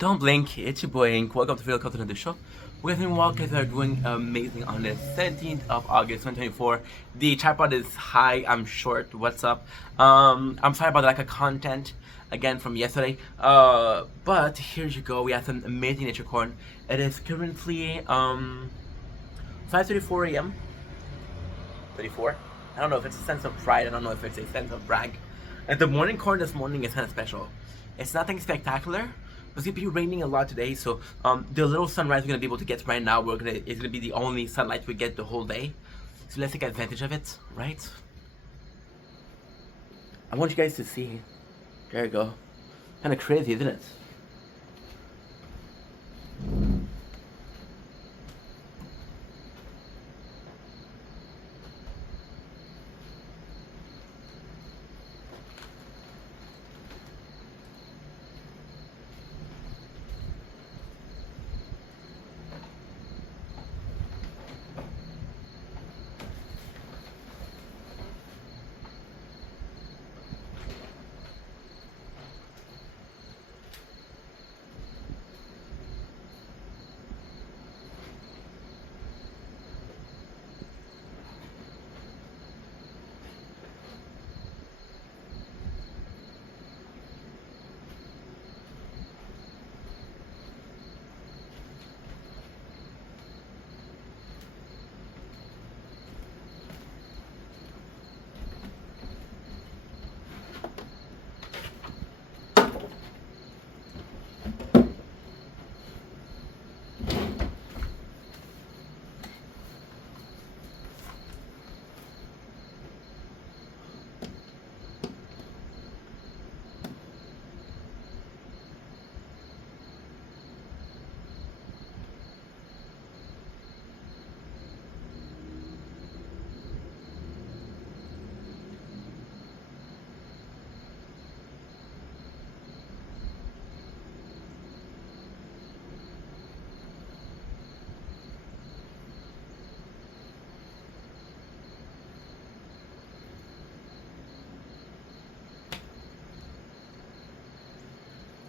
Don't blink, it's your boy Ink. Welcome to Video Culture the show. We're going to guys are doing amazing on the 17th of August 2024. The tripod is high, I'm short. What's up? I'm sorry about the lack of content again from yesterday. But here you go. We have some amazing nature corn. It is currently 5:34 a.m. 34. I don't know if it's a sense of pride. I don't know if it's a sense of brag. And the morning corn this morning is kind of special. It's nothing spectacular. It's gonna be raining a lot today, so the little sunrise we're gonna be able to get right now, it's gonna be the only sunlight we get the whole day. So let's take advantage of it, right? I want you guys to see. There you go. Kind of crazy, isn't it?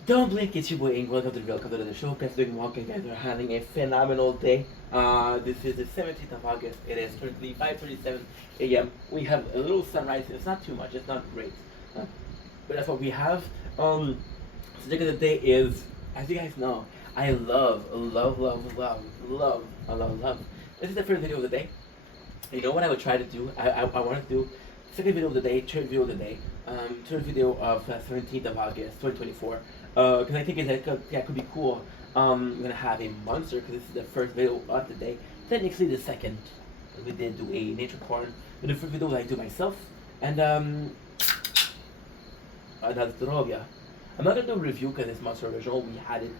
Don't blink, it's your boy Ink. Welcome to the Real Culture of the show. Guys, doing well. You guys are having a phenomenal day. This is the 17th of August. It is currently 5:37 a.m. We have a little sunrise. It's not too much. It's not great, but that's what we have. So the of the day is, as you guys know, I love. This is the first video of the day. You know what I would try to do? I want to do second video of the day, third video of the day, third video of 17th of August 2024. Because I think that could be cool. I'm gonna have a monster because this is the first video of the day. Technically the second. We did do a nature corn. But the first video I do myself. And that's Zdrowia. I'm not gonna do a review because it's monster original. We had it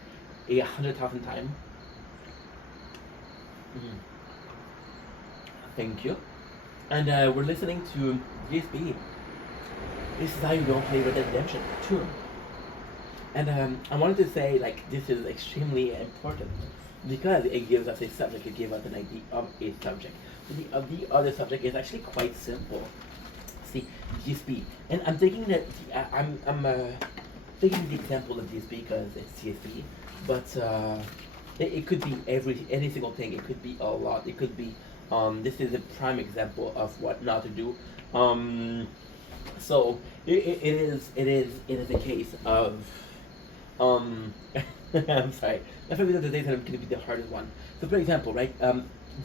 100,000 times. Thank you. And we're listening to GSP. This is how you don't play Red Dead Redemption 2. And I wanted to say, like, this is extremely important because it gives us a subject, it gives us an idea of a subject. So the other subject is actually quite simple. See, GSP. And I'm taking that, I'm taking the example of GSP because it's CSP, but it could be any single thing. It could be a lot. It could be, this is a prime example of what not to do. So it is a case of I'm sorry. I feel that the days are going to be the hardest one. So for example, right,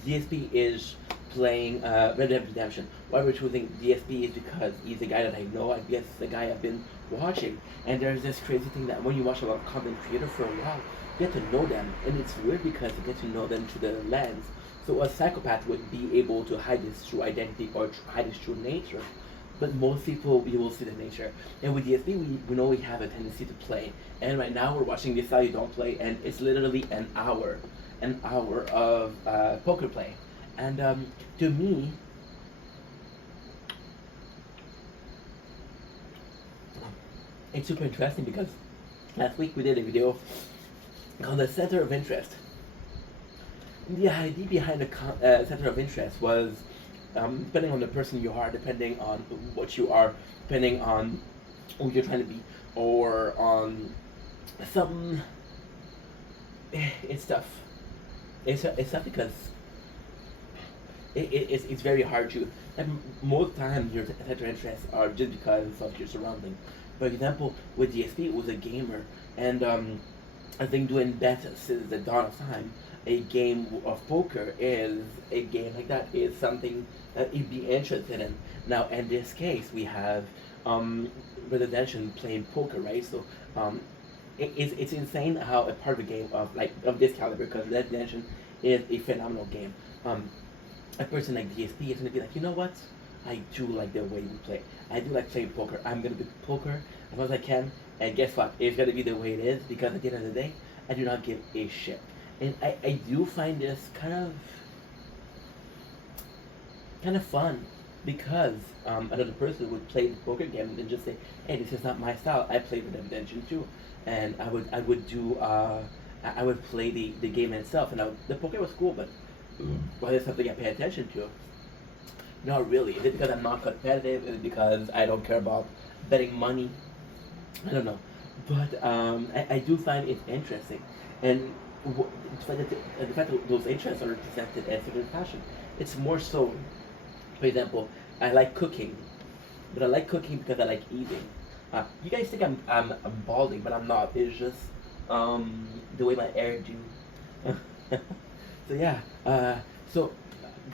DSP is playing Red Dead Redemption. Why we're choosing DSP is because he's the guy that I know. I guess the guy I've been watching. And there's this crazy thing that when you watch a lot of content creator for a while, you get to know them, and it's weird because you get to know them through the lens. So a psychopath would be able to hide his true identity or hide his true nature. But most people, you will see the nature. And with DSP, we know we have a tendency to play. And right now we're watching This How You Don't Play, and it's literally an hour of poker play. And to me, it's super interesting because last week we did a video called The Center of Interest. The idea behind the center of interest was depending on the person you are, depending on what you are, depending on who you're trying to be, or on some it's tough. It's tough because it's very hard to. And most times your sexual interests are just because of your surrounding. For example, with DSP, it was a gamer, and I think doing that since the dawn of time. A game of poker is a game like that is something that you'd be interested in. Now, in this case, we have residential playing poker, right? So um, it's insane how a part of a game of this caliber, because Red Dead Redemption is a phenomenal game. Um, a person like DSP is gonna be like, you know what? I do like the way we play. I do like playing poker. I'm gonna be poker as much as I can, and guess what? It's gonna be the way it is, because at the end of the day, I do not give a shit. And I do find this kind of fun, because another person would play the poker game and just say, "Hey, this is not my style. I play the dungeon too," and I would play the game itself, and the poker was cool, but was it something I pay attention to? Not really. Is it because I'm not competitive? Is it because I don't care about betting money? I don't know, but I do find it interesting, and the fact that those interests are presented as a passion. It's more so, for example, I like cooking, but I like cooking because I like eating. You guys think I'm balding, but I'm not. It's just the way my hair do. So yeah, so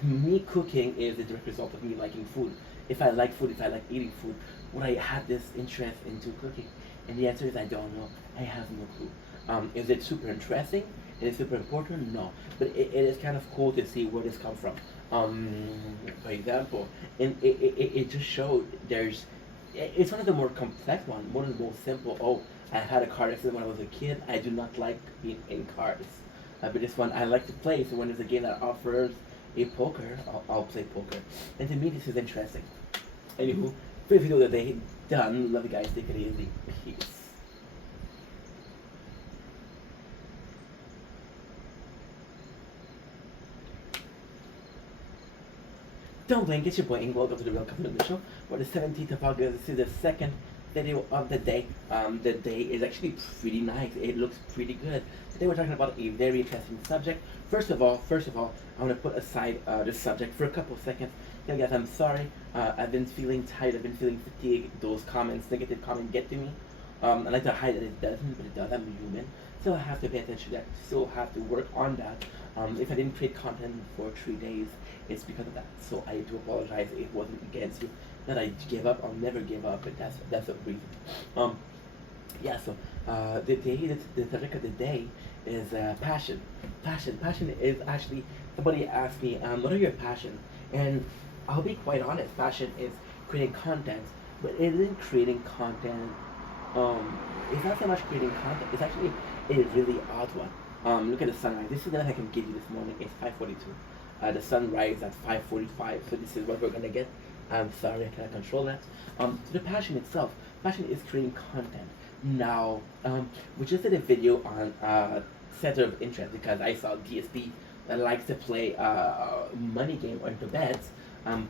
me cooking is a direct result of me liking food. If I like food, if I like eating food, would I have this interest into cooking? And the answer is I don't know. I have no clue. Is it super interesting? Is it super important? No. But it is kind of cool to see where this comes from. For example, and it just showed it's one of the more complex ones, one of the most simple. Oh, I had a car accident when I was a kid. I do not like being in cars. But this one I like to play, so when there's a game that offers a poker, I'll play poker. And to me, this is interesting. Anywho, for the video that they done, love you guys, take it easy. Peace. Don't blink, it's your boy Ing. Welcome to the Real Covenant Show. For the 17th of August, this is the second video of the day. The day is actually pretty nice. It looks pretty good. Today we're talking about a very interesting subject. First of all, I want to put aside this subject for a couple of seconds. Yeah, guys, I'm sorry. I've been feeling tired. I've been feeling fatigued. Those comments, negative comments, get to me. I like to hide that it doesn't, but it does. I'm human. So I have to pay attention to that. Still have to work on that. If I didn't create content for 3 days, it's because of that. So I do apologize. It wasn't against you that I gave up. I'll never give up, but that's the reason. Yeah. So the subject of the day is passion. Passion is actually, somebody asked me, what are your passion? And I'll be quite honest. Passion is creating content, but it isn't creating content. It's not so much creating content. It's actually a really odd one. Look at the sunrise. This is what I can give you this morning. It's 5:42. The sun rises at 5:45. So this is what we're gonna get. I'm sorry, I cannot control that. So the passion itself. Passion is creating content. Now, we just did a video on center of interest, because I saw DSP that likes to play money game or into bets.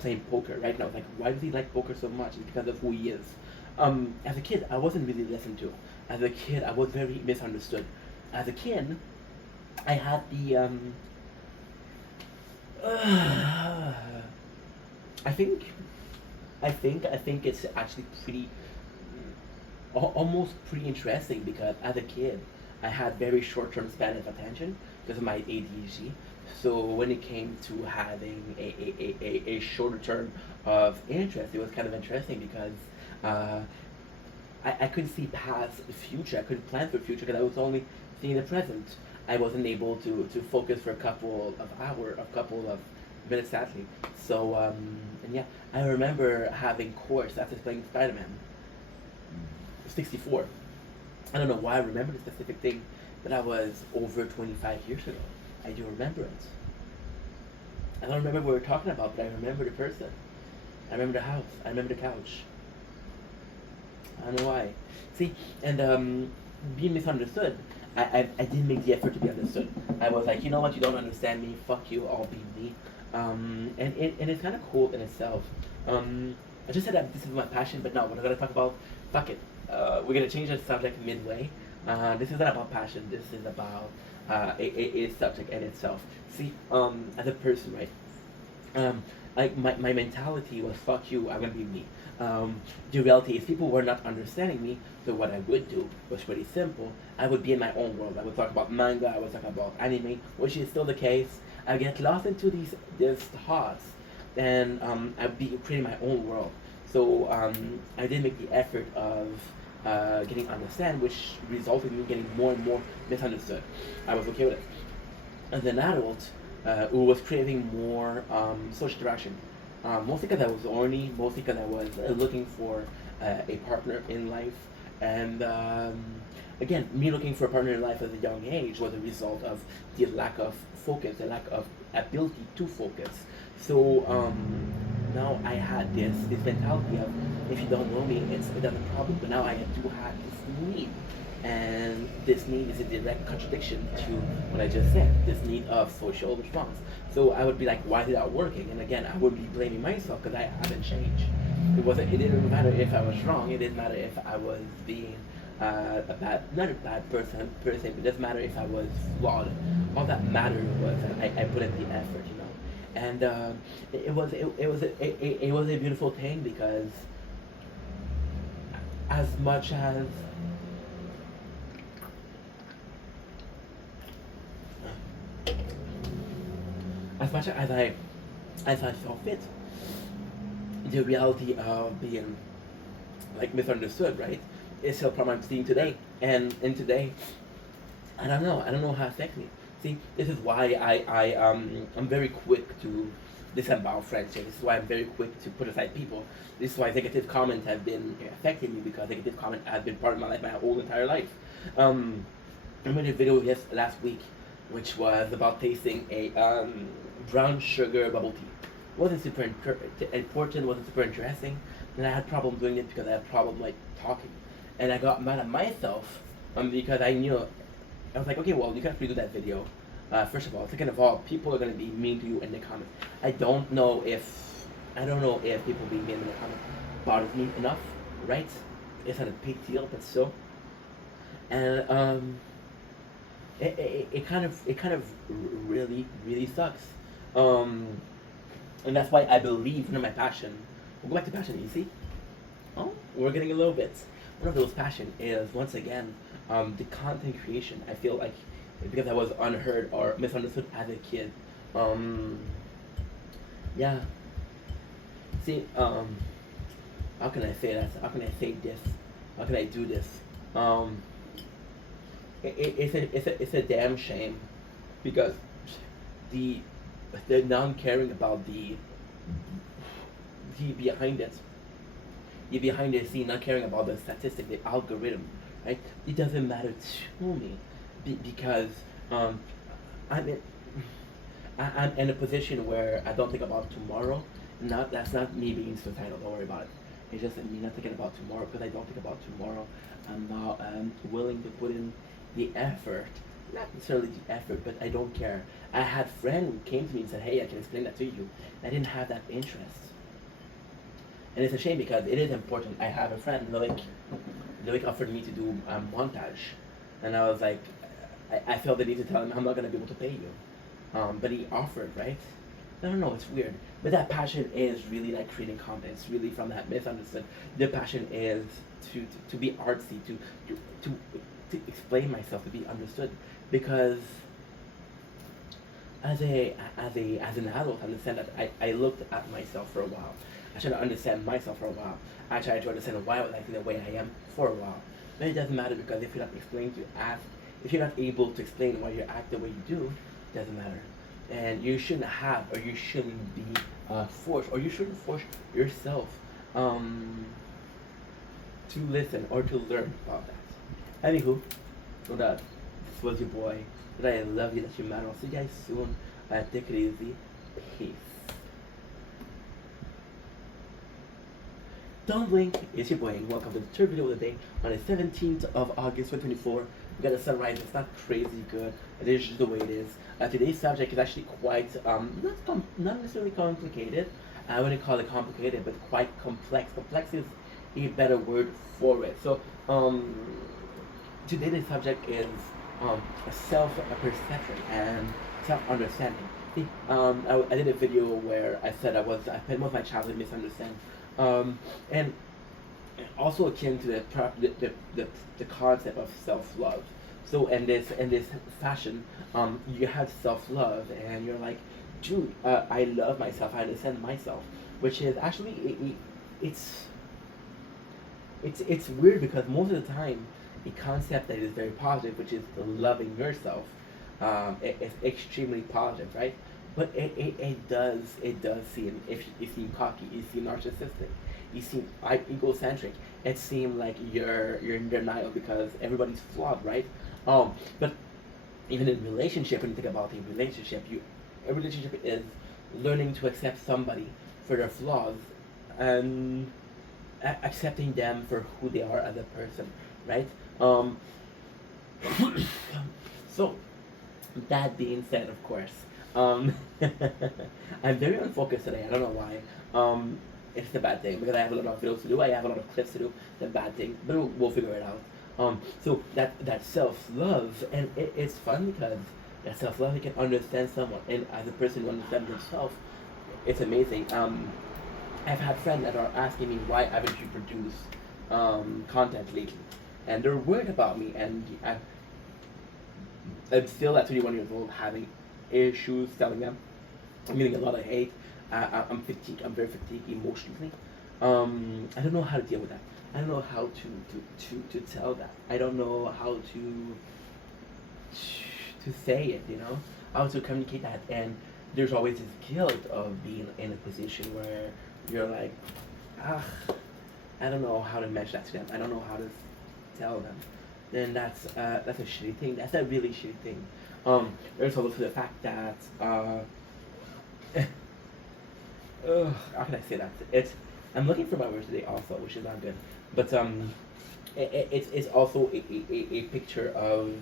Playing poker right now. Like, why does he like poker so much? It's because of who he is. As a kid, I wasn't really listened to. As a kid, I was very misunderstood. As a kid, I had the I think, I think it's actually pretty, almost pretty interesting, because as a kid, I had very short-term span of attention because of my ADHD. So when it came to having a shorter term of interest, it was kind of interesting, because uh, I couldn't see past the future. I couldn't plan for the future because I was only seeing the present. I wasn't able to focus for a couple of hours, a couple of minutes, sadly. So, and yeah, I remember having course after playing Spider-Man 64. I don't know why I remember the specific thing, but that was over 25 years ago. I do remember it. I don't remember what we were talking about, but I remember the person. I remember the house. I remember the couch. I don't know why. See, and being misunderstood, I didn't make the effort to be understood. I was like, you know what, you don't understand me, fuck you, I'll be me. And it's kind of cool in itself. I just said that this is my passion, but no, we're not gonna talk about, fuck it. We're gonna change the subject midway. This is not about passion. This is about a subject in itself. See, as a person, right? um, my mentality was fuck you, I'm gonna be me. The reality is people were not understanding me, so what I would do was pretty simple. I would be in my own world. I would talk about manga, I would talk about anime, which is still the case. I get lost into these thoughts, and I'd be creating my own world. So I did make the effort of getting understand, which resulted in me getting more and more misunderstood. I was okay with it. As an adult, who was craving more social interaction. Mostly because I was horny, mostly because I was looking for a partner in life. And again, me looking for a partner in life at a young age was a result of the lack of focus, the lack of ability to focus. So now I had this mentality of if you don't know me, it's not a problem. But now I do have this need, and this need is a direct contradiction to what I just said. This need of social response. So I would be like, why is it not working? And again, I would be blaming myself because I haven't changed. It wasn't. It didn't matter if I was wrong. It didn't matter if I was being a bad, not a bad person per se, but it doesn't matter if I was flawed. All that mattered was that I put in the effort, you know. And it was a beautiful thing because as much as I saw fit, the reality of being like misunderstood, right? Is still problem I'm seeing today. And in today, I don't know how it affects me. See, this is why I'm very quick to disavow friendship. This is why I'm very quick to put aside people. This is why negative comments have been affecting me because negative comment has been part of my life my whole entire life. Um, I made a video last week, which was about tasting a brown sugar bubble tea. Wasn't super important, wasn't super interesting, and I had problem doing it because I had problem like talking, and I got mad at myself because I knew I was like, okay, well, you can't redo that video. First of all, second of all, people are gonna be mean to you in the comments. I don't know if people being mean in the comments bothers me enough, right? It's not a big deal, but still. And it kind of really sucks. Um, and that's why I believe one of my passion. We'll go back to passion. You see? Oh, we're getting a little bit. One of those passion is once again the content creation. I feel like because I was unheard or misunderstood as a kid. Um, yeah. See, how can I say that? How can I say this? How can I do this? Um, it's a damn shame because the the non caring about the behind it, the behind the scene, not caring about the statistic, the algorithm, right? It doesn't matter to me because um, I'm in, I'm in a position where I don't think about tomorrow. Not that's not me being suicidal. Don't worry about it. It's just me not thinking about tomorrow because I don't think about tomorrow. I'm not willing to put in the effort. Not necessarily the effort, but I don't care. I had a friend who came to me and said, "Hey, I can explain that to you." I didn't have that interest, and it's a shame because it is important. I have a friend, Loic. Loic offered me to do montage, and I was like, I felt the need to tell him I'm not gonna be able to pay you, but he offered, right? I don't know, it's weird. But that passion is really like creating content. It's really from that misunderstood. The passion is to be artsy, to to explain myself, to be understood. Because as an adult, understand that I looked at myself for a while. I tried to understand myself for a while. I tried to understand why I was acting the way I am for a while. But it doesn't matter because if you're not explaining to ask, if you're not able to explain why you act the way you do, it doesn't matter. And you shouldn't have, or you shouldn't be forced, or you shouldn't force yourself um, to listen or to learn about that. Anywho, so that this was your boy. That I love you, that you matter. I'll see you guys soon. Take it easy. Peace. Don't blink, it's your boy, and welcome to the third video of the day on the 17th of August 2024. We got a sunrise, it's not crazy good, it is just the way it is. Today's subject is actually quite, not necessarily complicated, I wouldn't call it complicated, but quite complex. Complex is a better word for it. So, today the subject is self-perception and self-understanding. I did a video where I said I spent most of my childhood misunderstanding, and also akin to the concept of self-love. So in this fashion, you have self-love, and you're like, dude, I love myself. I understand myself, which is actually it's it's weird because most of the time, a concept that is very positive, which is the loving yourself, it's extremely positive, right? But it does seem, if you seem cocky, you seem narcissistic, you seem egocentric. It seems like you're in denial because everybody's flawed, right? But even in relationship, when you think about a relationship is learning to accept somebody for their flaws and accepting them for who they are as a person, right? Um, so that being said, of course, um, I'm very unfocused today. I don't know why. It's the bad thing because I have a lot of videos to do. I have a lot of clips to do. The bad thing, but we'll figure it out. So that self love, and it's fun because that self love, you can understand someone, and as a person who understands themselves, it's amazing. I've had friends that are asking me why haven't you produced content lately, and they're worried about me, and I'm still at 21 years old having issues telling them. I'm getting a lot of hate. I'm fatigued. I'm very fatigued emotionally. I don't know how to deal with that. I don't know how to tell that. I don't know how to say it. How to communicate that. And there's always this guilt of being in a position where you're like, ah, I don't know how to mention that to them. I don't know how to tell them. Then that's a shitty thing. That's a really shitty thing. There's also the fact that how can I say that? I'm looking for my words today also, which is not good. But it's also a picture of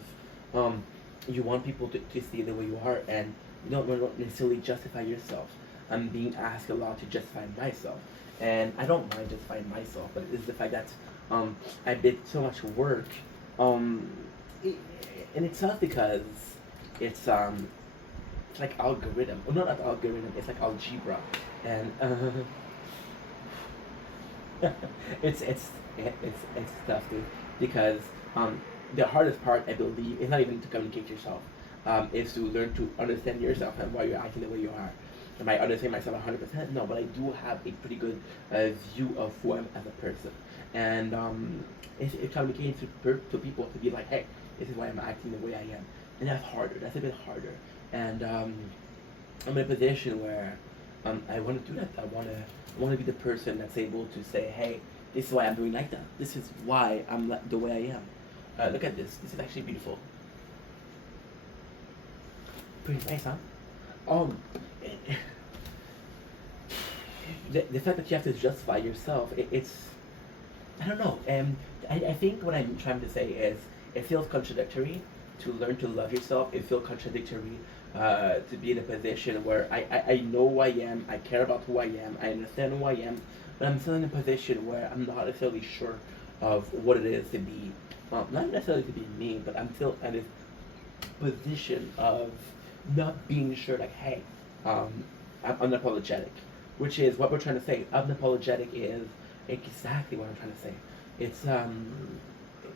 you want people to see the way you are, and you don't necessarily justify yourself. I'm being asked a lot to justify myself, and I don't mind justifying myself, but it's the fact that I did so much work, um, it, and it's tough because it's it's like algorithm, well, not algorithm, it's like algebra, and it's tough, dude, because the hardest part, I believe, is not even to communicate yourself, is to learn to understand yourself and why you're acting the way you are. Am I understand myself 100%? No, but I do have a pretty good view of who I am as a person, and it's communicating to people to be like, hey, this is why I'm acting the way I am, and that's harder. That's a bit harder, and I'm in a position where I want to do that. I want to be the person that's able to say, hey, this is why I'm doing like that. This is why I'm the way I am. Look at this. This is actually beautiful. Pretty nice, huh? Um, the fact that you have to justify yourself, it's, I don't know. I think what I'm trying to say is it feels contradictory to learn to love yourself. It feels contradictory to be in a position where I know who I am, I care about who I am, I understand who I am, but I'm still in a position where I'm not necessarily sure of what it is to be, not necessarily to be me, but I'm still in a position of not being sure, like, hey, I'm unapologetic, which is what we're trying to say. Unapologetic is exactly what I'm trying to say. It's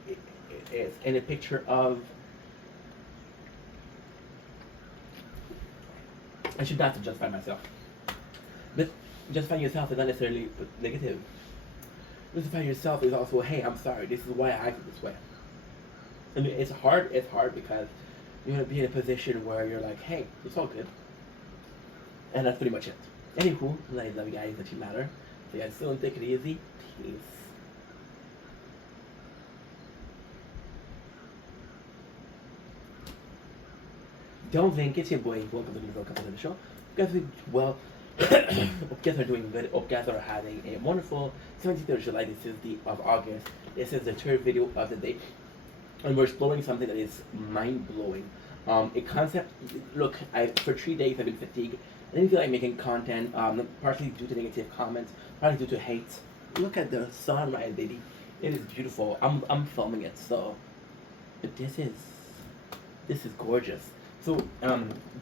it, it's in a picture of, I should not have to justify myself. But justifying yourself is not necessarily negative. Justifying yourself is also, hey, I'm sorry. This is why I acted this way. I mean, it's hard. It's hard because you want to be in a position where you're like, hey, it's all good, and that's pretty much it. Anywho, I love you guys. That you matter. So you guys still take it easy. Peace. Don't think it's your boy. Welcome to the show. You guys are well. Hope you guys are doing good. Hope you guys are having a wonderful 17th of July. This is the of August. This is the third video of the day, and we're exploring something that is mind blowing. A concept. Look, for 3 days I've been fatigued. I didn't feel like making content. Partly due to negative comments, partly due to hate. Look at the sunrise, baby. It is beautiful. I'm filming it, so But this is gorgeous. So,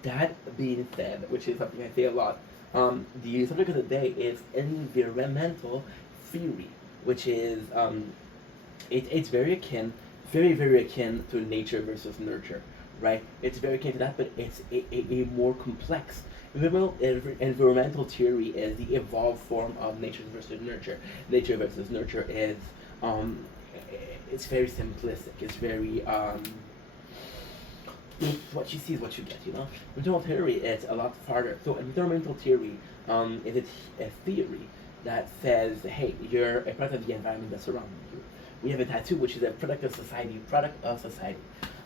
that being said, which is something I say a lot, the subject of the day is environmental theory, which is it's very akin, very akin to nature versus nurture, right? It's very akin to that, but it's a more complex. Environmental theory is the evolved form of nature versus nurture. Nature versus nurture is um, it's very simplistic. It's very what you see is what you get, you know? Environmental theory is a lot farther. So environmental theory is a theory that says, hey, you're a product of the environment that surrounds you. We have a tattoo, which is a product of society, product of society.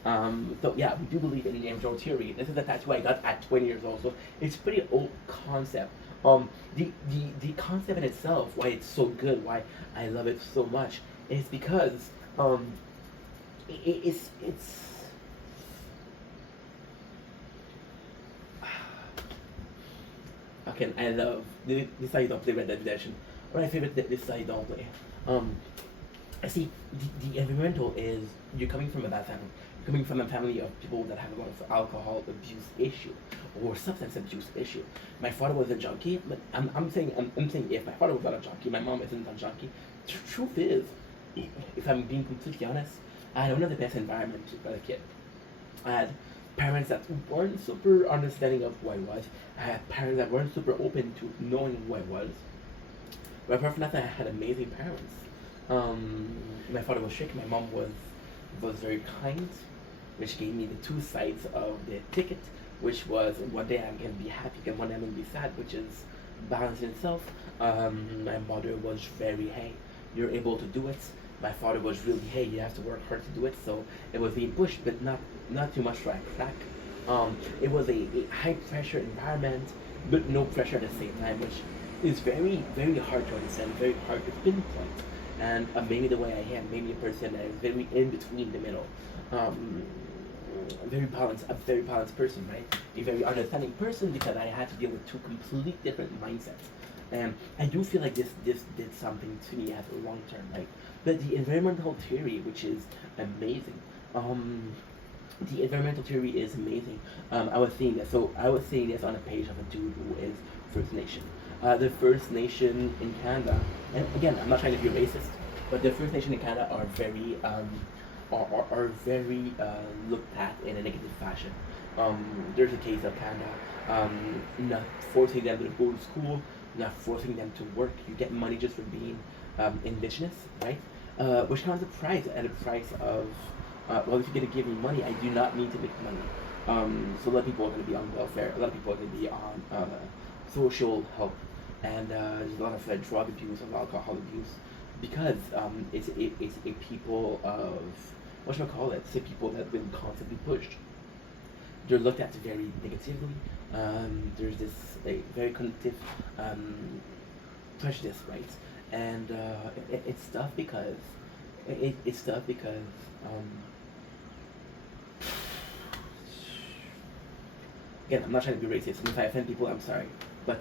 So yeah, we do believe in the environmental theory. This is a tattoo I got at 20 years old, so it's a pretty old concept. The concept in itself, why it's so good, why I love it so much, is because it's okay, I love this side don't play Red Dead Redemption. One of my favorite this side don't play. Um, I see the environmental is you're coming from a bad family. You're coming from a family of people that have a lot of alcohol abuse issue or substance abuse issue. My father was a junkie, but I'm saying if my father was not a junkie, my mom isn't a junkie. Truth is, if I'm being completely honest, I had one of the best environments as a kid. I had parents that weren't super understanding of who I was. I had parents that weren't super open to knowing who I was. But apart from that, I had amazing parents. My father was strict. My mom was very kind, which gave me the two sides of the ticket, which was one day I'm gonna be happy and one day I'm gonna be sad, which is balance in itself. My mother was very, hey, you're able to do it. My father was really, hey, you have to work hard to do it. So it was being pushed, but not too much for I crack. It was a high pressure environment, but no pressure at the same time, which is very hard to understand, very hard to pinpoint. And maybe the way I am, maybe a person that is very in between the middle. Um, a very balanced person, right? A very understanding person because I had to deal with two completely different mindsets. And I do feel like this did something to me as a long term, right? But the environmental theory, which is amazing, um, the environmental theory is amazing. I was seeing this. So I was seeing this on a page of a dude who is First Nation. The First Nation in Canada, and again, I'm not trying to be racist, but the First Nation in Canada are very are very looked at in a negative fashion. There's a case of Canada not forcing them to go to school, not forcing them to work. You get money just for being indigenous, right? Which comes at a price, of well, if you're gonna give me money, I do not need to make money. So a lot of people are gonna be on welfare. A lot of people are gonna be on social help, and there's a lot of drug abuse and alcohol abuse because it's a people of what should I call it? It's a people that have been constantly pushed. They're looked at very negatively. There's this very cognitive prejudice, right? And it's tough because it's tough because um, again, I'm not trying to be racist, and if I offend people, I'm sorry. But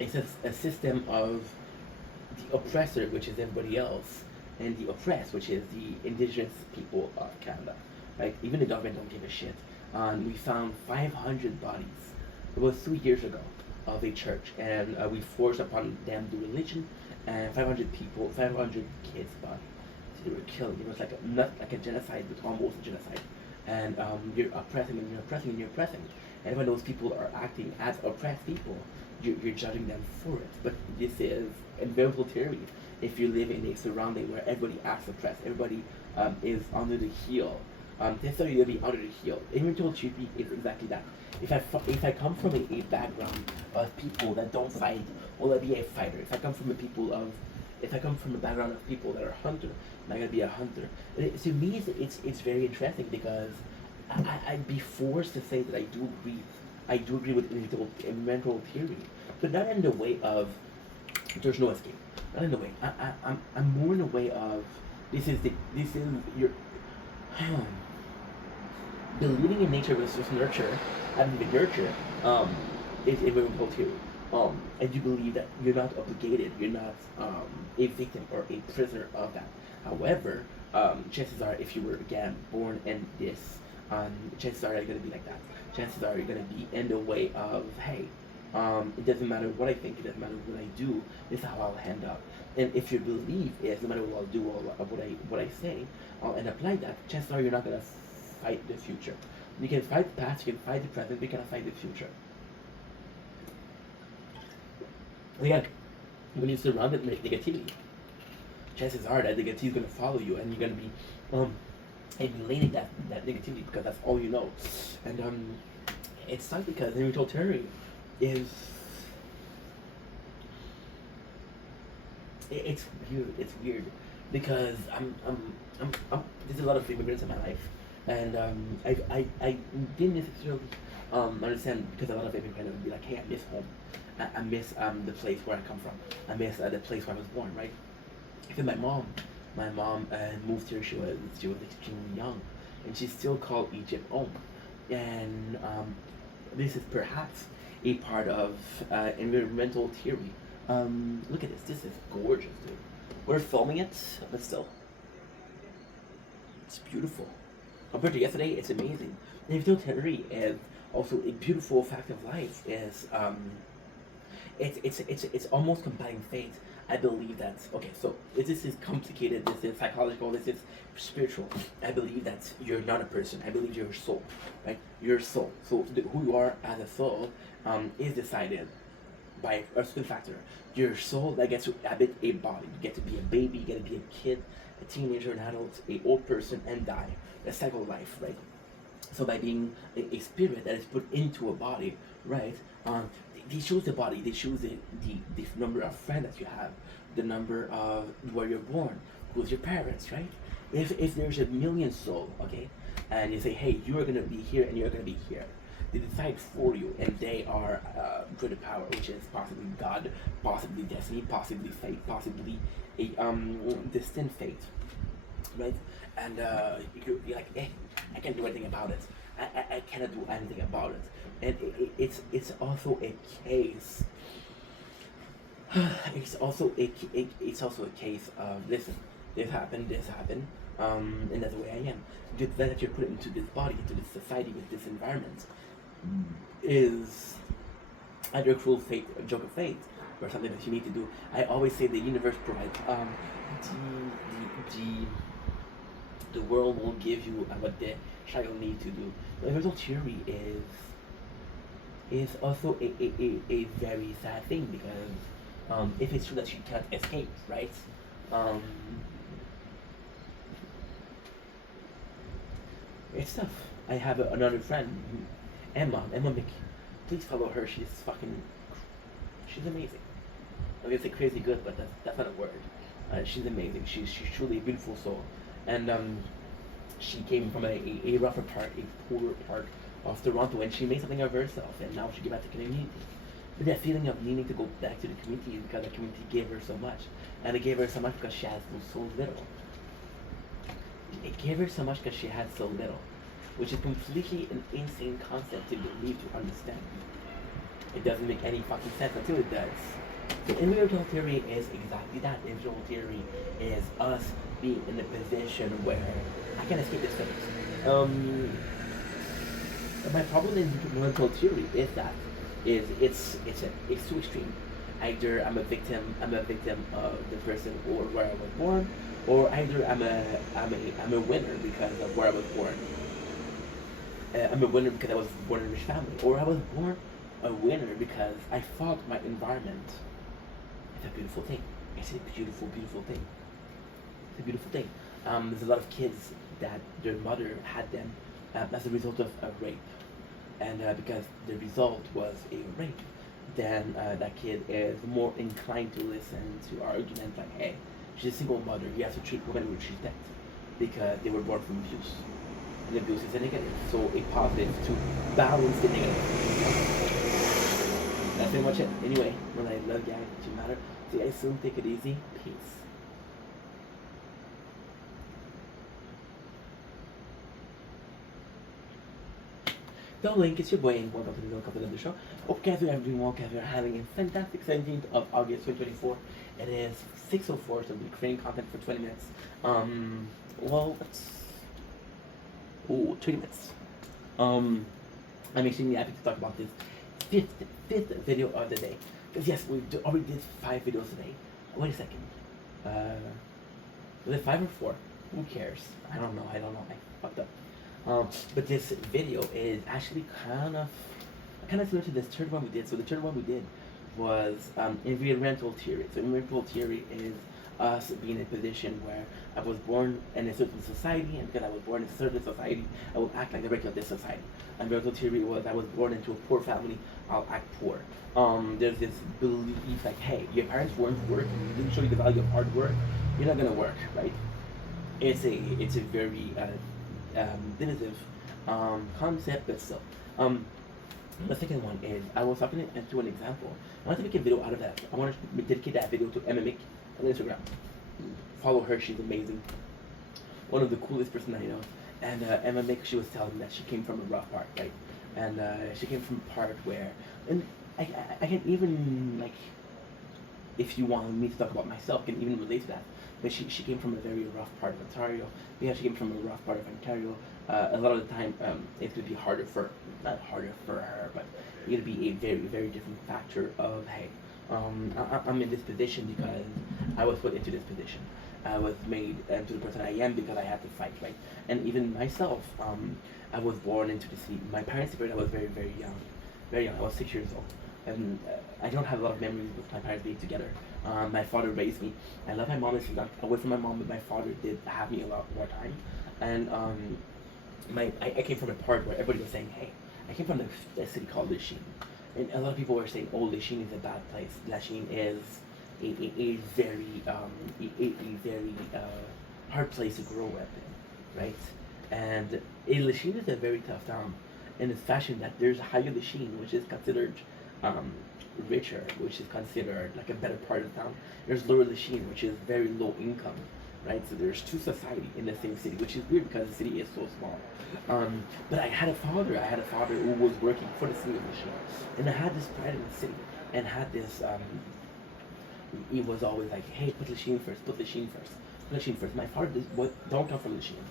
it's a system of the oppressor, which is everybody else, and the oppressed, which is the indigenous people of Canada. Right? Even the government don't give a shit. We found 500 bodies. It was 3 years ago of a church, and we forced upon them the religion, and 500 people, 500 kids' body. So they were killed. It was like not like a genocide, but almost a genocide. And you're oppressing and you're oppressing and you're oppressing. And when those people are acting as oppressed people, you're judging them for it. But this is environmental theory. If you live in a surrounding where everybody acts oppressed, everybody is under the heel, necessarily you'll be under the heel. Environmental theory is exactly that. If I come from a background of people that don't fight, will I be a fighter? If I come from a background of people that are hunter, am I gonna be a hunter? To me, it's very interesting because I'd be forced to say that I do agree with mental theory, but not in the way of there's no escape. Not in the way. I'm more in the way of this is your believing in nature versus nurture, having the nurture, is a very important theory. I do believe that you're not obligated, you're not a victim or a prisoner of that. However, chances are, if you were again born in this, chances are you're gonna be like that. Chances are you're gonna be in the way of, hey, it doesn't matter what I think, it doesn't matter what I do. This is how I'll end up. And if your belief is no matter what I'll do or what I say, I'll end up like that. Chances are you're not gonna fight the future. You can fight the past, you can fight the present, but you cannot fight the future. Again, when you're surrounded with negativity, chances are that negativity is going to follow you, and you're going to be emulating that negativity because that's all you know. And it's not because individual theory is it's weird. It's weird because there's a lot of immigrants in my life, and I didn't necessarily understand because a lot of immigrants would be like, hey, I miss home. I miss the place where I come from. I miss the place where I was born, right? Even my mom moved here. She was extremely young, and she still called Egypt home. And this is perhaps a part of environmental theory. Look at this. This is gorgeous, dude. We're filming it, but still, it's beautiful. Compared to yesterday, it's amazing. And environmental theory is also a beautiful fact of life. Is it's almost combining faith. I believe that okay, so this is complicated, this is psychological, this is spiritual. I believe that you're not a person. I believe you're a soul, right? You're a soul. So who you are as a soul is decided by a certain factor. You're a soul that gets to habit a body. You get to be a baby, you get to be a kid, a teenager, an adult, a old person, and die. A cycle of life, right? So by being a spirit that is put into a body, right? They choose the body, they choose the number of friends that you have, the number of where you're born, who's your parents, right? If there's a million soul, okay, and you say, hey, you are gonna be here and you're gonna be here, they decide for you, and they are greater power, which is possibly God, possibly destiny, possibly fate, possibly a distant fate, right? And you're like, hey, I can't do anything about it. I cannot do anything about it. And it's also a case. It's also a case of listen, this happened, and that's the way I am. The that you're put into this body, into this society, with this environment, is either a cruel fate, a joke of fate, or something that you need to do. I always say the universe provides the world will give you what the child need to do. The universal theory is also a very sad thing because if it's true that you can't escape, right? Um, it's tough. I have another friend, Emma Mickey. Please follow her. She's amazing. I was gonna say crazy good, but that's not a word. She's amazing. She's truly a beautiful soul, and she came from a rougher part, a poorer part of Toronto, and she made something of herself, and now she gave back to the community. But that feeling of needing to go back to the community is because the community gave her so much, and it gave her so much because she has so little. It gave her so much because she had so little, which is completely an insane concept to believe, to understand. It doesn't make any fucking sense until it does. So individual theory is exactly that. Individual theory is us being in a position where I can escape this fate. My problem in individual theory is that it's too extreme. Either I'm a victim of the person or where I was born, or either I'm a winner because of where I was born. I'm a winner because I was born in a rich family, or I was born a winner because I fought my environment. It's a beautiful thing. It's a beautiful, beautiful thing. It's a beautiful thing. There's a lot of kids that their mother had them as a result of a rape, and because the result was a rape, then that kid is more inclined to listen to arguments like, hey, she's a single mother, you have to treat women with respect because they were born from abuse. And abuse is a negative, so a positive to balance the negative. That's pretty much it. Anyway, when I love you guys, it doesn't matter. See you guys soon, take it easy, peace. The link is your boy and welcome to the Couple of the show. Hope guys are doing well, guys are having a fantastic 17th of August 2024. It is 6:04, so I'll be creating content for 20 minutes. Well, it's 20 minutes. Um, I'm extremely happy to talk about this fifth video of the day. Because yes, already did 5 videos today. Wait a second. Uh, was it 5 or 4? Who cares? I don't know. I fucked up. But this video is actually kind of similar to this third one we did. So the third one we did was environmental theory. So environmental theory is us being in a position where I was born in a certain society, and because I was born in a certain society, I will act like the rest of this society. Environmental theory was I was born into a poor family, I'll act poor. There's this belief like, hey, your parents weren't working, you didn't show you the value of hard work, you're not gonna work, right? It's a very divisive concept, but still. The second one is I was talking to an example. I want to make a video out of that. I want to dedicate that video to Emma Mick on Instagram. Follow her; she's amazing. One of the coolest person I know. And Emma Mick, she was telling me that she came from a rough part, right? And she came from a part where, and I can even like, if you want me to talk about myself, can even relate to that. But she came from a very rough part of Ontario. Yeah, she came from a rough part of Ontario. A lot of the time, it's going to be harder for, not harder for her, but it's going to be a very, very different factor of, hey, I'm in this position because I was put into this position. I was made into the person I am because I had to fight, right? And even myself, I was born into this. My parents separated. I was very, very young, very young. I was 6 years old, and I don't have a lot of memories with my parents being together. My father raised me. I love my mom. She's not away from my mom, but my father did have me a lot more time. And I came from a part where everybody was saying, hey, I came from a city called Lachine. And a lot of people were saying, oh, Lachine is a bad place. Lachine is a very, very hard place to grow up in, right? And Lachine is a very tough town. And it's fashion that there's higher Lachine, which is considered um, richer, which is considered like a better part of town. There's lower Lachine, which is very low income, right? So there's two society in the same city, which is weird because the city is so small. But I had a father. I had a father who was working for the city of Lachine, and I had this pride in the city, and had this. He was always like, "Hey, put Lachine first. Put Lachine first. Put Lachine first." My father don't come from Lachine.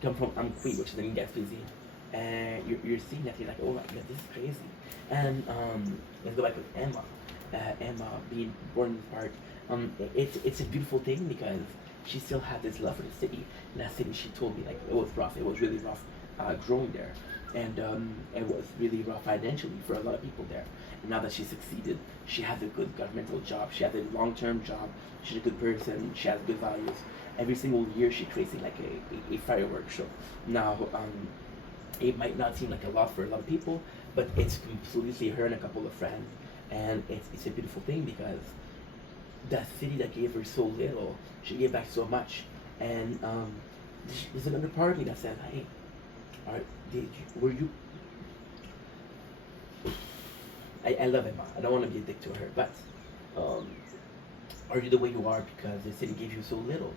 Come from Amqui, which is in Gaspésie. And you're seeing that, you're like, oh my god, this is crazy. And let's go back with Emma. Emma being born in this part. It's a beautiful thing because she still had this love for the city. And that city, she told me, like, it was rough. It was really rough growing there. And it was really rough financially for a lot of people there. And now that she succeeded, she has a good governmental job. She has a long-term job. She's a good person. She has good values. Every single year, she creates like a fireworks show. Now, it might not seem like a lot for a lot of people, but it's completely her and a couple of friends. And it's a beautiful thing because that city that gave her so little, she gave back so much. And there's another part of me that says, hey, were you? I love Emma. I don't want to be a dick to her, but are you the way you are because the city gave you so little?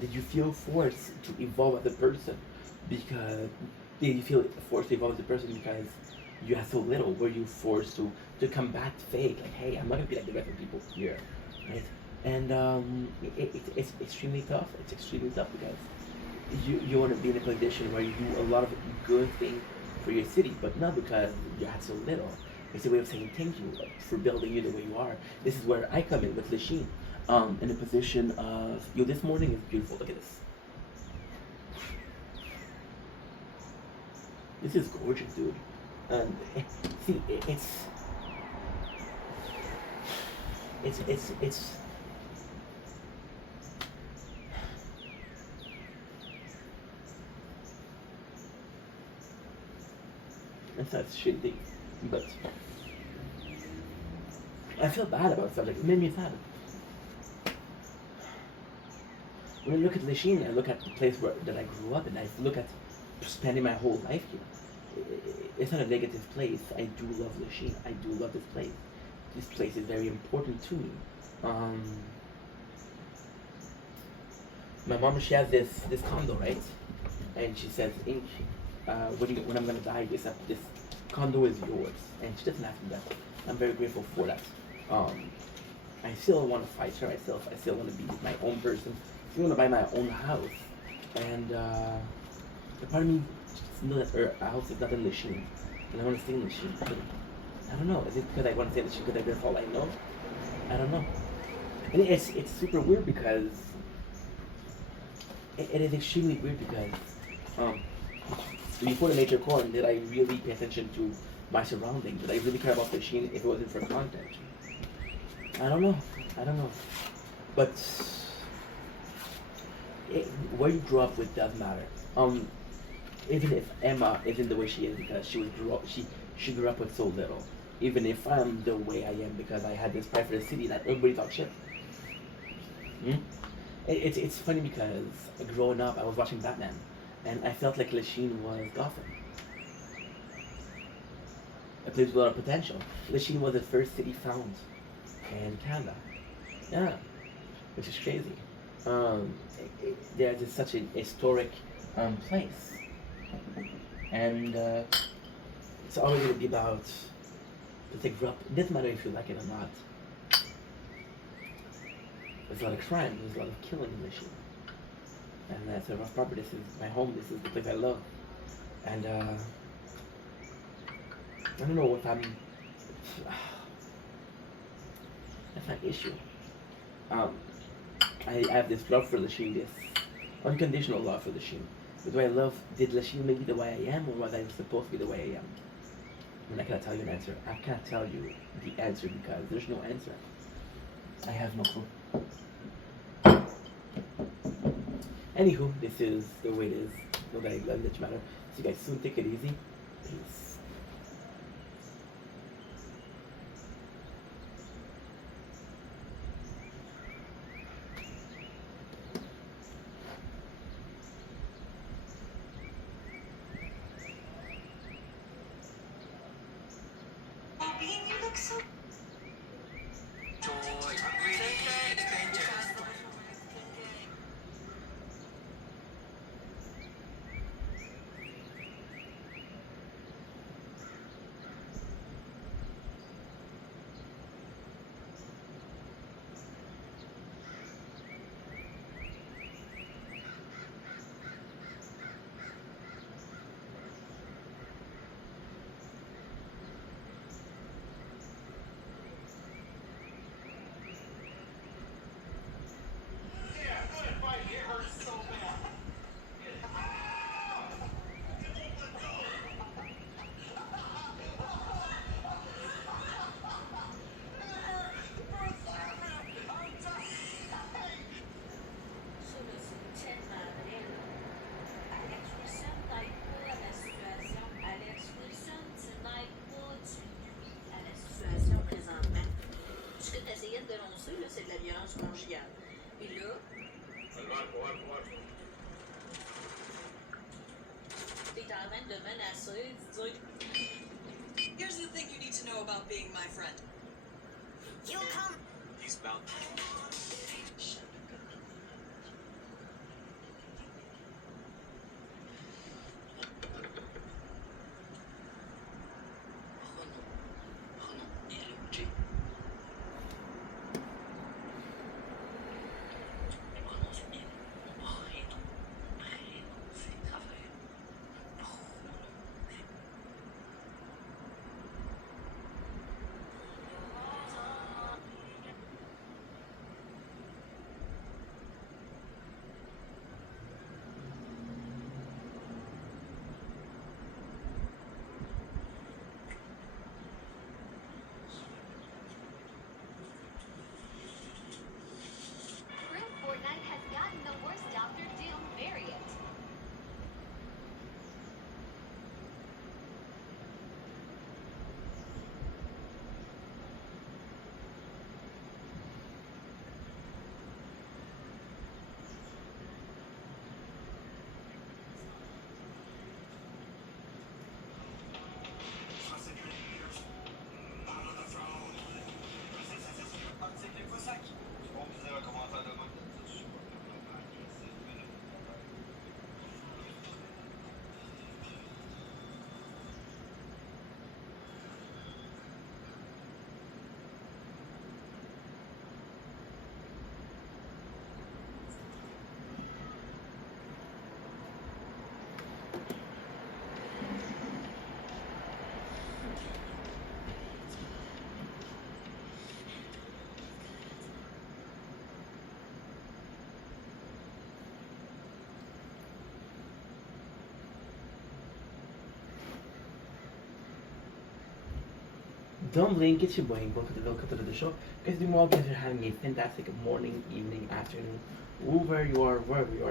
Did you feel forced to evolve as a person? Because did you feel forced to evolve as a person because you had so little? Were you forced to combat fate? Like, hey, I'm not gonna be like the rest of people here, right? And it's extremely tough. It's extremely tough because you want to be in a position where you do a lot of good things for your city, but not because you had so little. It's a way of saying thank you for building you the way you are. This is where I come in with Lachine, in a position of, this morning is beautiful. Look at this. This is gorgeous, dude. See, it's that's shitty, but I feel bad about the subject. It made me sad. When I look at Lachine, I look at the place that I grew up in. I look at spending my whole life here. It's not a negative place. I do love Lachine. I do love this place. This place is very important to me. My mom, she has this condo, right? And she says, Ink, when I'm gonna die, this condo is yours. And she doesn't ask me that. I'm very grateful for that. I still want to fight her. I still want to be my own person. I still want to buy my own house. and the part of me just know that her house is not in Lachine, and I want to stay in Lachine. But I don't know. Is it because I want to stay in Lachine because that's all I know? I don't know. And it's super weird because it is extremely weird because um, before the major corn, did I really pay attention to my surroundings? Did I really care about Lachine if it wasn't for content? I don't know. I don't know. But it, where you grew up with does matter. Even if Emma isn't the way she is because she grew up with so little. Even if I'm the way I am because I had this pride for the city that everybody talks shit. Mm? It's funny because growing up I was watching Batman, and I felt like Lachine was Gotham. A place with a lot of potential. Lachine was the first city found in Canada. Yeah, which is crazy. There's such an historic place, and it's always going to be about the rough. It doesn't matter if you like it or not. There's a lot of crime. There's a lot of killing in Michigan, and that's a rough part. But this is my home. This is the place I love, and I don't know if I'm. That's my issue. Um, I have this love for Lachine, this unconditional love for Lachine. But do I love, did Lachine make me the way I am, or was I supposed to be the way I am? And I cannot tell you an answer. I can't tell you the answer because there's no answer. I have no clue. Anywho, this is the way it is. No that I love that matter. So you guys soon, take it easy. Peace. Here's the thing you need to know about being my friend. You'll come. He's bound. Don't blink, get your brain. Welcome to the show. Guys, doing well. Guys are having a fantastic morning, evening, afternoon, wherever you are.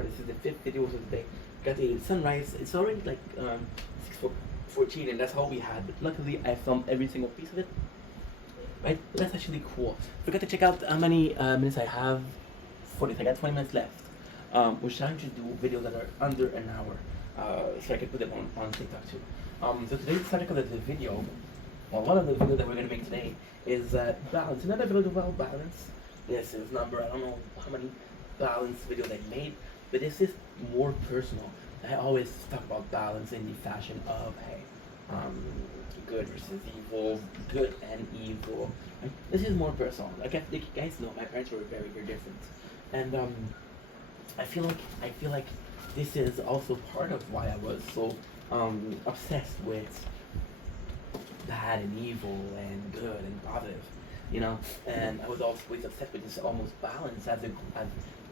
This is the fifth video of the day. Got a sunrise. It's already like 6:14, and that's all we had. But luckily, I filmed every single piece of it. Right? That's actually cool. Forgot to check out how many minutes I have. 40. I got 20 minutes left. We're trying to do videos that are under an hour, so I can put them on TikTok too. So today's subject of the video. Well, one of the videos that we're going to make today is balance. Another video about balance. This is number, I don't know how many balance videos I made, but this is more personal. I always talk about balance in the fashion of, hey, good versus evil, good and evil. And this is more personal. Like you guys know, my parents were very, very different. And I feel like this is also part of why I was so obsessed with bad and evil and good and positive, you know. And I was always obsessed with this almost balance. As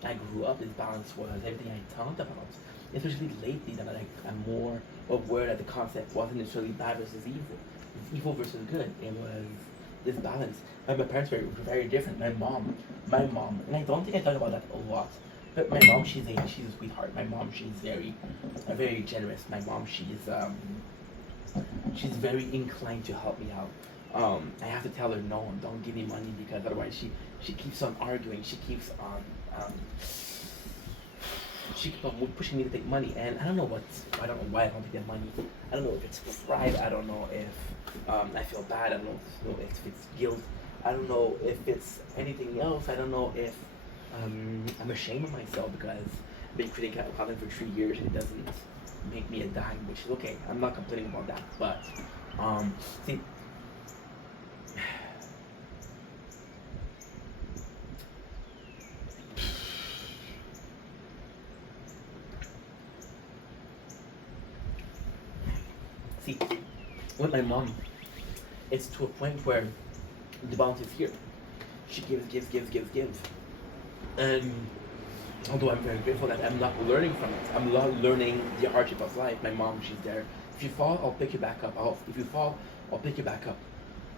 I grew up, this balance was everything I talked about. Especially lately, that I'm more aware that the concept wasn't necessarily bad versus evil. It's evil versus good. It was this balance. And my parents were very different. My mom, and I don't think I talk about that a lot. But my mom, she's a sweetheart. My mom, she's very generous. My mom, she's very inclined to help me out. I have to tell her no, don't give me money, because otherwise she keeps on arguing. She keeps on pushing me to take money, and I don't know why I don't take that money. I don't know if it's pride. I don't know if I feel bad. I don't know if it's guilt. I don't know if it's anything else. I don't know if I'm ashamed of myself because I've been creating content for 3 years and it doesn't make me a dime, which is okay. I'm not complaining about that, but see, with my mom, it's to a point where the balance is here. She gives, and although I'm very grateful that I'm not learning from it, I'm not learning the hardship of life. My mom, she's there. If you fall, I'll pick you back up. If you fall, I'll pick you back up.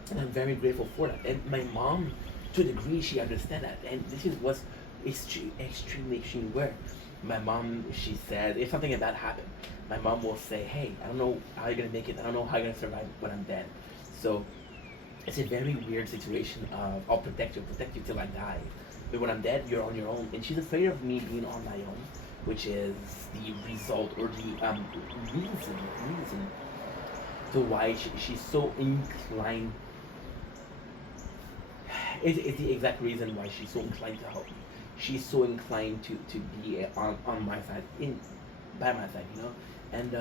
And I'm very grateful for that. And my mom, to a degree, she understands that. And this is what's extremely rare. My mom, she said, if something like that happened, my mom will say, hey, I don't know how you're going to make it. I don't know how you're going to survive when I'm dead. So it's a very weird situation of, I'll protect you till I die. But when I'm dead, you're on your own. And she's afraid of me being on my own, which is the result or the reason to why she's so inclined. It's the exact reason why she's so inclined to help me. She's so inclined to be on my side, by my side, you know. And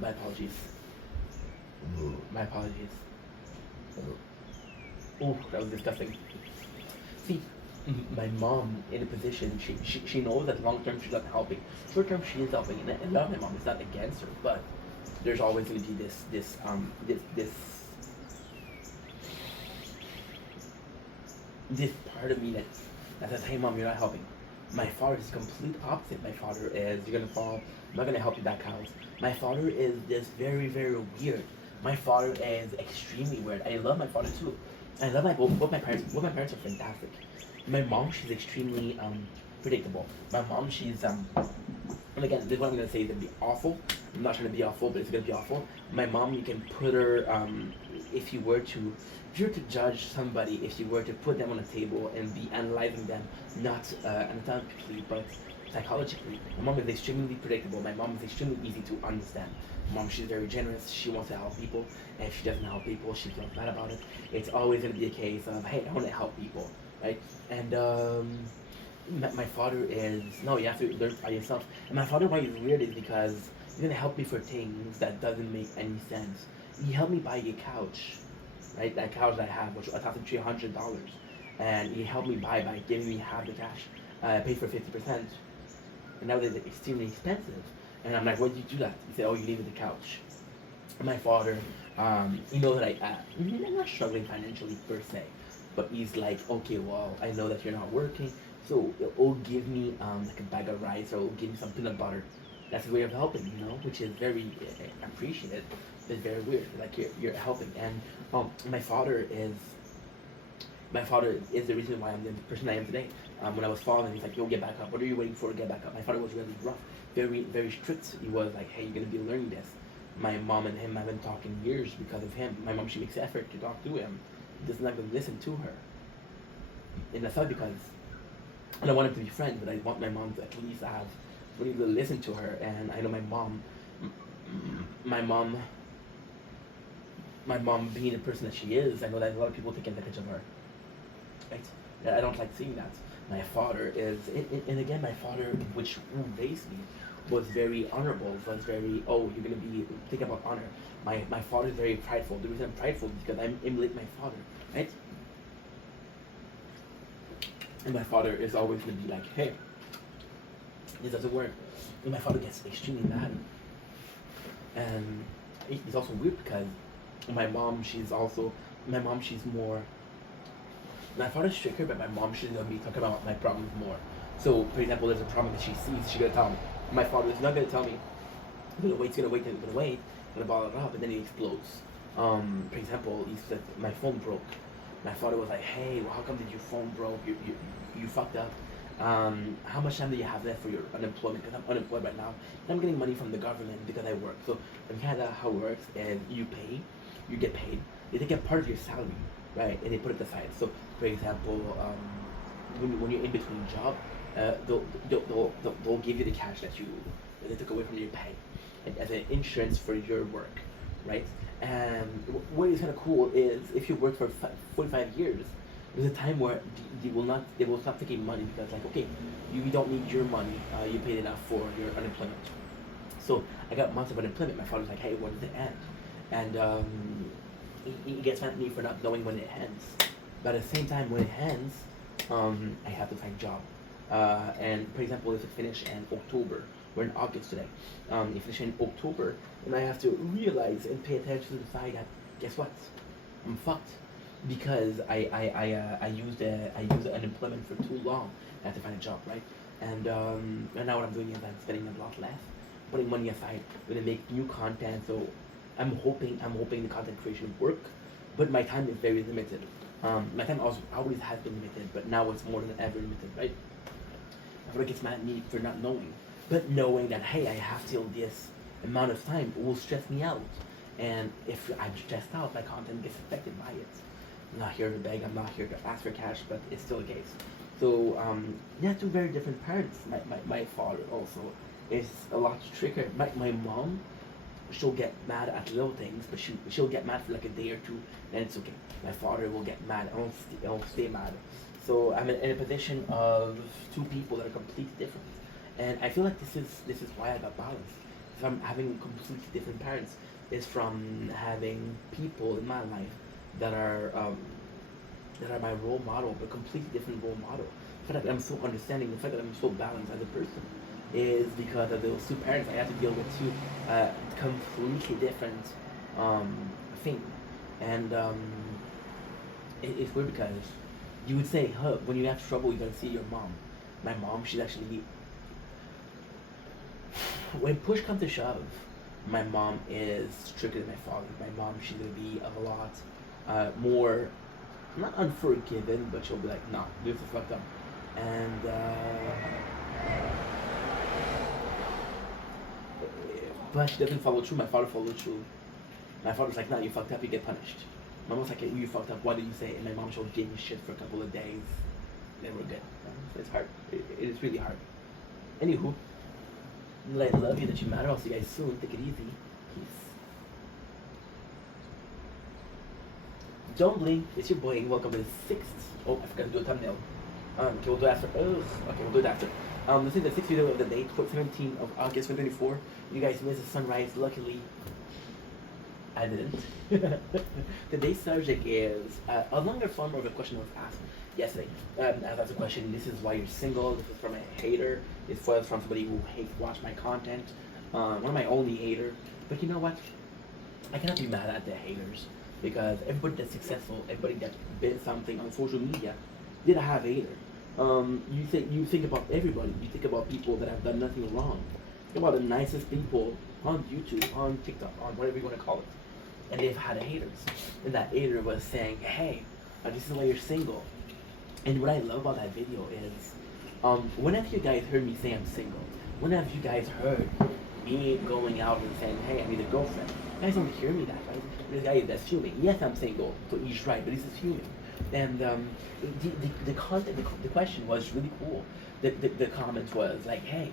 my apologies. My apologies. Oh, that was disgusting. See, my mom in a position, she knows that long term she's not helping. Short term she is helping, and I love my mom. It's not against her, but there's always going to be this part of me that says, hey mom, you're not helping. My father is the complete opposite. My father is, you're gonna fall, I'm not gonna help you back out. My father is just very, very weird. My father is extremely weird. I love my father too. I love both my parents. Both my parents are fantastic. My mom, she's extremely predictable. My mom, she's and again, this is what I'm gonna say is gonna be awful. I'm not trying to be awful, but it's gonna be awful. My mom, you can put her if you were to judge somebody, if you were to put them on a table and be analyzing them, not anatomically, but psychologically. My mom is extremely predictable. My mom is extremely easy to understand. My mom, she's very generous. She wants to help people, and if she doesn't help people, she feels bad about it. It's always going to be a case of, hey, I want to help people, right? And my father is, no, you have to learn by yourself. And my father, why he's weird is because he's going to help me for things that doesn't make any sense. He helped me buy a couch, right? That couch that I have, which was $1,300, and he helped me buy by giving me half the cash. I paid for 50%, and that was extremely expensive. And I'm like, why did you do that? He said, oh, you needed the couch. My father, he knows that I'm not struggling financially per se, but he's like, okay, well, I know that you're not working, so he'll give me like a bag of rice, or he'll give me some peanut butter, That's his way of helping, which is very appreciated. It's very weird. Like you're helping, and my father is the reason why I'm the person I am today. When I was falling, he's like, "Yo, get back up. What are you waiting for? Get back up." My father was really rough, very very strict. He was like, "Hey, you're gonna be learning this." My mom and him have been talking years because of him. My mom, she makes effort to talk to him. He does not even listen to her, and that's not because I don't want him to be friends, but I want my mom to at least have really to listen to her. And I know my mom, my mom being the person that she is, I know that a lot of people take advantage of her. Right? I don't like seeing that. My father is, and again, my father, which raised me, was very honorable. Was very, oh, you're gonna be think about honor. My father is very prideful. The reason I'm prideful is because I emulate my father, right? And my father is always gonna be like, hey, this doesn't work. And my father gets extremely mad. And it's also weird because my mom, she's more, my father's stricter, but my mom, she's gonna be talking about my problems more. So, for example, there's a problem that she sees, she's gonna tell me. My father is not gonna tell me, he's gonna wait, gonna ball it up, and then he explodes. For example, he said, my phone broke. My father was like, hey, well, how come did your phone broke? You fucked up. How much time do you have left for your unemployment? Because I'm unemployed right now. And I'm getting money from the government because I work. So in Canada, how it works is you get paid. They take a part of your salary, right? And they put it aside. So for example, when you're in between job, they'll give you the cash that they took away from your pay as an insurance for your work, right? And what is kind of cool is if you work for 45 years, there's a time where they will stop taking money because like, okay, you don't need your money, you paid enough for your unemployment. So I got months of unemployment. My father's like, hey, when does it end? And he gets mad at me for not knowing when it ends. But at the same time, when it ends, I have to find a job. And for example, if it finished in October, we're in August today. If it finished in October, and I have to realize and pay attention to the fact that guess what, I'm fucked because I used the unemployment for too long. I have to find a job, right? And now what I'm doing is I'm spending a lot less, putting money aside, gonna make new content. So I'm hoping the content creation will work, but my time is very limited. My time always has been limited, but now it's more than ever limited, right? Everybody gets mad at me for not knowing, but knowing that hey, I have till this amount of time will stress me out, and if I'm stressed out, my content gets affected by it. I'm not here to beg, I'm not here to ask for cash, but it's still the case. So yeah, two very different parents. My father also is a lot trickier. My mom, she'll get mad at little things, but she'll get mad for like a day or two, and it's okay. My father will get mad, I won't stay mad. So I'm in a position of two people that are completely different, and I feel like this is why I got balance. If I'm having completely different parents, is from having people in my life that are my role model, but completely different role model. The fact that I'm so understanding, the fact that I'm so balanced as a person, is because of those two parents I have to deal with two completely different thing. And it's weird because you would say, huh, when you have trouble, you gotta see your mom. My mom, she's actually, when push comes to shove, my mom is stricter than my father. My mom, she's gonna be a lot more, not unforgiving, but she'll be like, nah, this is fucked up. And but she doesn't follow through. My father followed through. My father's like, nah, you fucked up, you get punished. My mom's like, hey, you fucked up, why did you say it? And my mom, she'll give me shit for a couple of days. Then we're good. It's hard. It is really hard. Anywho, I love you that you matter. I'll see you guys soon. Take it easy. Peace. Don't blink. It's your boy, and welcome to the 6th. Oh, I forgot to do a thumbnail. Okay, we'll do it after. Ugh. Okay, we'll do it after. This is the 6th video of the day, 17th of August 2024. You guys missed the sunrise. Luckily, I didn't. Today's subject is a longer form of a question was asked yesterday. That's a question. This is why you're single. This is from a hater. This was from somebody who hates watch my content. One of my only haters. But you know what? I cannot be mad at the haters because everybody that's successful, everybody that did something on social media, did have a hater. You think about everybody. You think about people that have done nothing wrong. about the nicest people on YouTube, on TikTok, on whatever you want to call it, and they've had haters, and that hater was saying, "Hey, this is why you're single." And what I love about that video is, when have you guys heard me say I'm single? When have you guys heard me going out and saying, "Hey, I need a girlfriend"? You guys don't hear me that, right? This guy is assuming. Yes, I'm single, so he's right, but he's assuming. And the content, the question was really cool. The comment was like, "Hey,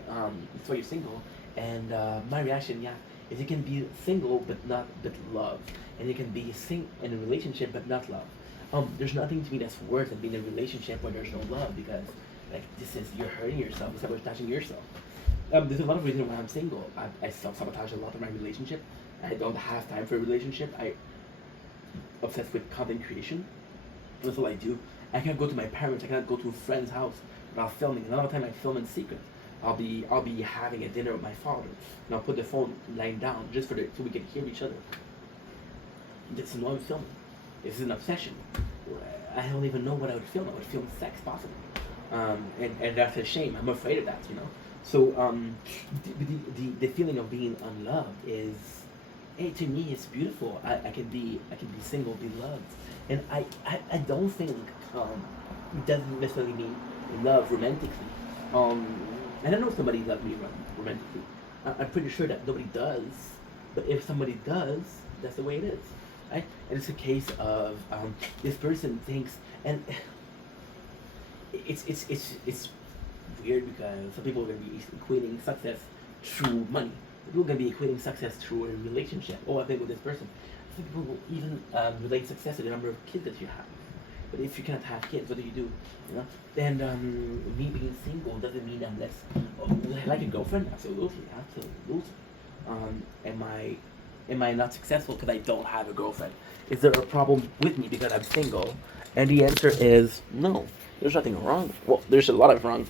so you're single?" And my reaction, yeah, is you can be single but love, and you can be in a relationship but not love. There's nothing to me that's worse than being in a relationship where there's no love, because like this is, you're hurting yourself, you're sabotaging yourself. There's a lot of reasons why I'm single. I self-sabotage a lot of my relationship. I don't have time for a relationship. I obsessed with content creation. That's all I do. I can't go to my parents. I can't go to a friend's house without filming. And a lot of time I film in secret. I'll be having a dinner with my father, and I'll put the phone lying down just so we can hear each other. This is why I'm filming. This is an obsession. I don't even know what I would film. I would film sex, possibly, and that's a shame. I'm afraid of that, you know. So the feeling of being unloved is, hey, to me, it's beautiful. I can be single, be loved, and I don't think it doesn't necessarily mean love romantically. Um, I don't know if somebody loves me romantically. I'm pretty sure that nobody does. But if somebody does, that's the way it is, right? And it's a case of this person thinks, and it's weird because some people are gonna be equating success through money. People are gonna be equating success through a relationship. Oh, I've been with this person. Some people will even relate success to the number of kids that you have. But if you cannot have kids, what do you do? You know. And me being single doesn't mean I'm less. Oh, would I like a girlfriend? Absolutely, absolutely. Am I not successful because I don't have a girlfriend? Is there a problem with me because I'm single? And the answer is no. There's nothing wrong. Well, there's a lot of wrong